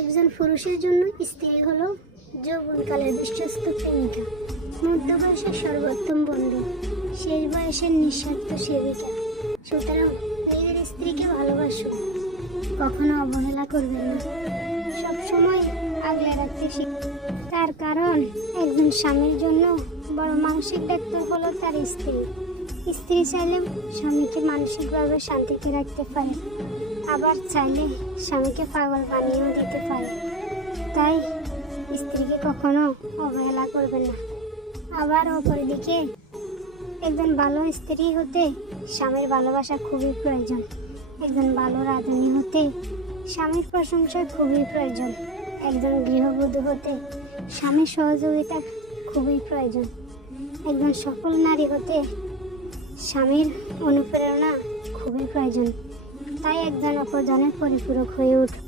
একজন পুরুষের জন্য স্ত্রী হলো যৌবনকালের বিশ্বস্ত প্রেমিকা, মধ্য বয়সের সর্বোত্তম বন্ধু, শেষ বয়সের নিঃস্বার্থ সেবিকা। সুতরাং নিজের স্ত্রীকে ভালোবাসুন, কখনো অবহেলা করবেন না, সবসময় আগলে রাখতে শিখুন। তার কারণ একজন স্বামীর জন্য বড় মানসিক ডাক্তার হলো তার স্ত্রী। স্ত্রী চাইলে স্বামীকে মানসিকভাবে শান্তিতে রাখতে পারে, আবার চাইলে স্বামীকে পাগল বানিয়েও দিতে পারে। তাই স্ত্রীকে কখনো অবহেলা করবেন না। আবার অপরদিকে একজন ভালো স্ত্রী হতে স্বামীর ভালোবাসা খুবই প্রয়োজন। একজন ভালো রাঁধুনি হতে স্বামীর প্রশংসা খুবই প্রয়োজন। একজন গৃহবধূ হতে স্বামীর সহযোগিতা খুবই প্রয়োজন। একজন সফল নারী হতে স্বামীর অনুপ্রেরণা খুবই প্রয়োজন। তাই একজন অপরজনের পরিপূরক হয়ে উঠুন।